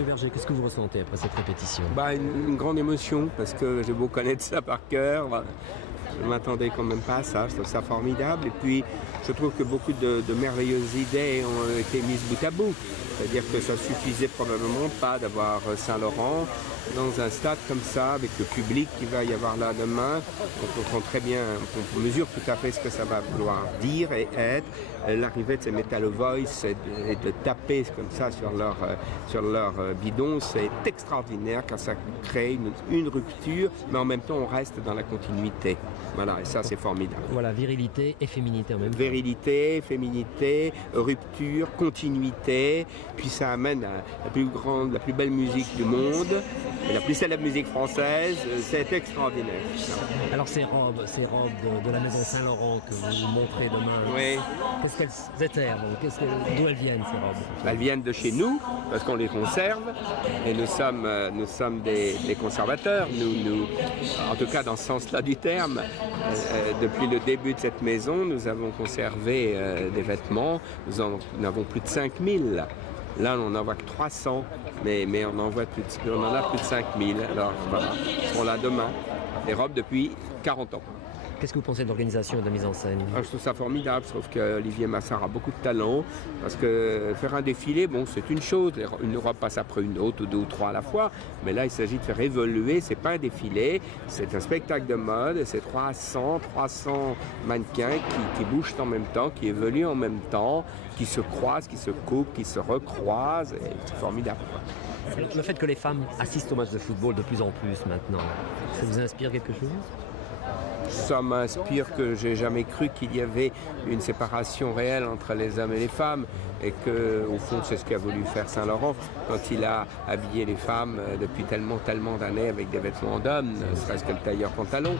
Monsieur Berger, qu'est-ce que vous ressentez après cette répétition? Une grande émotion, parce que j'ai beau connaître ça par cœur, je ne m'attendais quand même pas à ça, je trouve ça formidable. Et puis, je trouve que beaucoup de merveilleuses idées ont été mises bout à bout. C'est-à-dire que ça suffisait probablement pas d'avoir Saint-Laurent dans un stade comme ça, avec le public qui va y avoir là demain. On comprend très bien, on mesure tout à fait ce que ça va vouloir dire et être. L'arrivée de ces Metal Voice et de taper comme ça sur leur bidon, c'est extraordinaire car ça crée une rupture, mais en même temps on reste dans la continuité. Voilà, et ça c'est formidable. Voilà, virilité et féminité en même temps. Virilité, féminité, rupture, continuité, puis ça amène à la plus belle musique du monde, et la plus célèbre musique française, c'est extraordinaire. Alors ces robes de la maison Saint-Laurent que vous montrez demain, Oui. qu'est-ce qu'elles éthèrent? D'où elles viennent ces robes? Elles viennent de chez nous, parce qu'on les conserve, et nous sommes des conservateurs, nous, en tout cas dans ce sens-là du terme. Depuis le début de cette maison, nous avons conservé des vêtements, nous en avons plus de 5000. Là, on n'en voit que 300, mais on en a plus de 5000. Alors voilà, ils seront là demain. Les robes depuis 40 ans. Qu'est-ce que vous pensez de l'organisation et de la mise en scène? Je trouve ça formidable, je trouve qu'Olivier Massard a beaucoup de talent, parce que faire un défilé, bon, c'est une chose, une robe passe après une autre, ou deux ou trois à la fois, mais là il s'agit de faire évoluer, c'est pas un défilé, c'est un spectacle de mode, c'est 300 mannequins qui bougent en même temps, qui évoluent en même temps, qui se croisent, qui se coupent, qui se recroisent, et c'est formidable. Le fait que les femmes assistent aux matchs de football de plus en plus maintenant, ça vous inspire quelque chose? Ça m'inspire que j'ai jamais cru qu'il y avait une séparation réelle entre les hommes et les femmes, et que, au fond, c'est ce qu'a voulu faire Saint-Laurent quand il a habillé les femmes depuis tellement d'années avec des vêtements d'hommes, ne serait-ce que le tailleur pantalon.